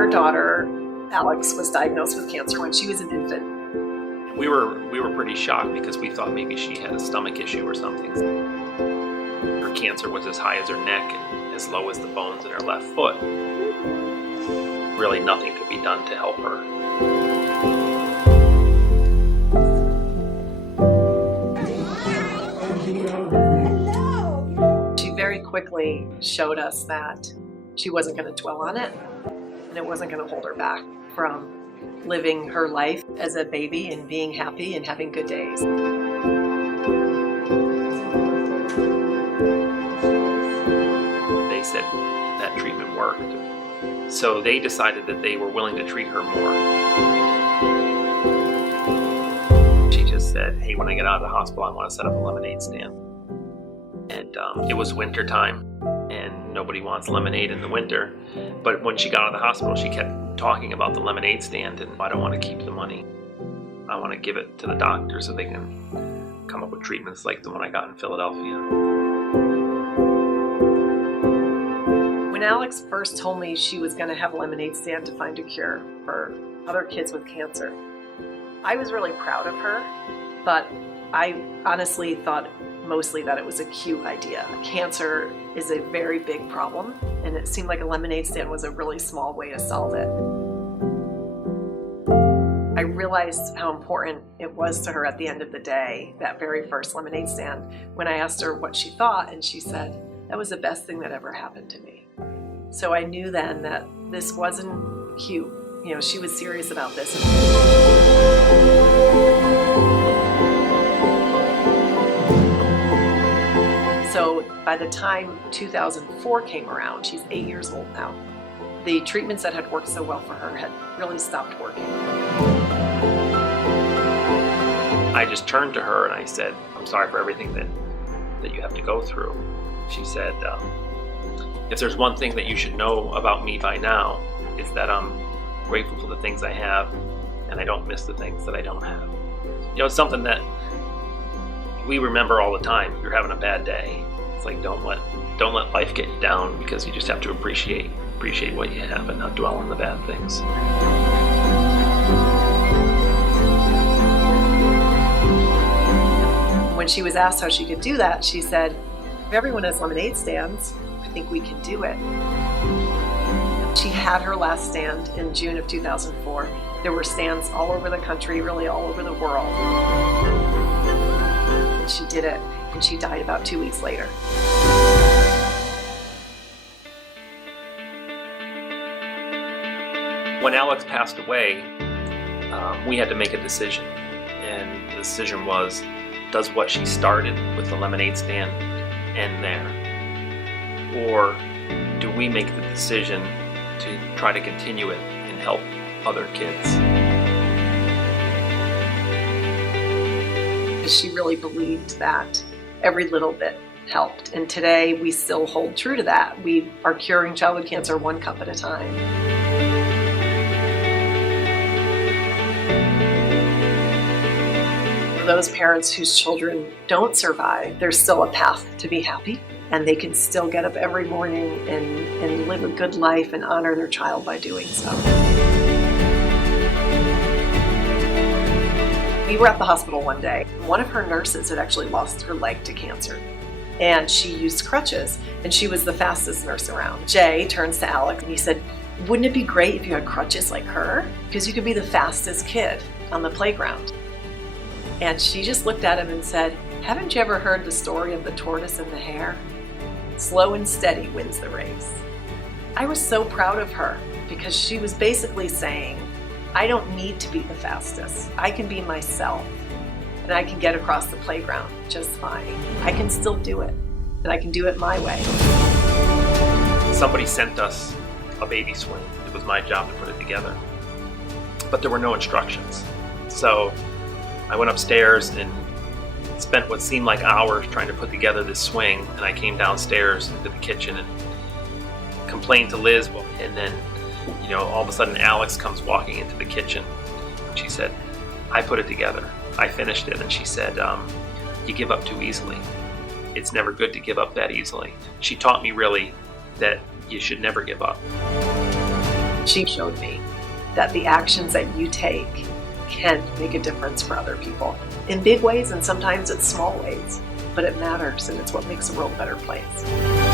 Our daughter, Alex, was diagnosed with cancer when she was an infant. We were pretty shocked because we thought maybe she had a stomach issue or something. Her cancer was as high as her neck and as low as the bones in her left foot. Really nothing could be done to help her. She very quickly showed us that she wasn't going to dwell on it, and it wasn't going to hold her back from living her life as a baby and being happy and having good days. They said that treatment worked. So they decided that they were willing to treat her more. She just said, hey, when I get out of the hospital, I want to set up a lemonade stand. And it was winter time, and nobody wants lemonade in the winter. But when she got out of the hospital, she kept talking about the lemonade stand, and I don't want to keep the money. I want to give it to the doctor so they can come up with treatments like the one I got in Philadelphia. When Alex first told me she was going to have a lemonade stand to find a cure for other kids with cancer, I was really proud of her, but I honestly thought mostly that it was a cute idea. Cancer is a very big problem, and it seemed like a lemonade stand was a really small way to solve it. I realized how important it was to her at the end of the day, that very first lemonade stand, when I asked her what she thought, and she said, that was the best thing that ever happened to me. So I knew then that this wasn't cute. You know, she was serious about this. So by the time 2004 came around, she's 8 years old now, the treatments that had worked so well for her had really stopped working. I just turned to her and I said, I'm sorry for everything that you have to go through. She said, if there's one thing that you should know about me by now, it's that I'm grateful for the things I have and I don't miss the things that I don't have. You know, it's something that we remember all the time. If you're having a bad day, it's like don't let life get you down, because you just have to appreciate what you have and not dwell on the bad things. When she was asked how she could do that, she said, if everyone has lemonade stands, I think we can do it. She had her last stand in June of 2004. There were stands all over the country, really all over the world. And she did it, and she died about 2 weeks later. When Alex passed away, we had to make a decision. And the decision was, does what she started with the lemonade stand end there? Or do we make the decision to try to continue it and help other kids? She really believed that every little bit helped. And today we still hold true to that. We are curing childhood cancer one cup at a time. For those parents whose children don't survive, there's still a path to be happy, and they can still get up every morning and live a good life and honor their child by doing so. We were at the hospital one day. One of her nurses had actually lost her leg to cancer, and she used crutches, and she was the fastest nurse around. Jay turns to Alex and he said, wouldn't it be great if you had crutches like her? Because you could be the fastest kid on the playground. And she just looked at him and said, haven't you ever heard the story of the tortoise and the hare? Slow and steady wins the race. I was so proud of her, because she was basically saying, I don't need to be the fastest. I can be myself, and I can get across the playground just fine. I can still do it, and I can do it my way. Somebody sent us a baby swing. It was my job to put it together. But there were no instructions. So I went upstairs and spent what seemed like hours trying to put together this swing, and I came downstairs into the kitchen and complained to Liz, and then all of a sudden Alex comes walking into the kitchen, and she said, I put it together, I finished it. And she said, you give up too easily. It's never good to give up that easily. She taught me really that you should never give up. She showed me that the actions that you take can make a difference for other people in big ways, and sometimes it's small ways, but it matters, and it's what makes the world a better place.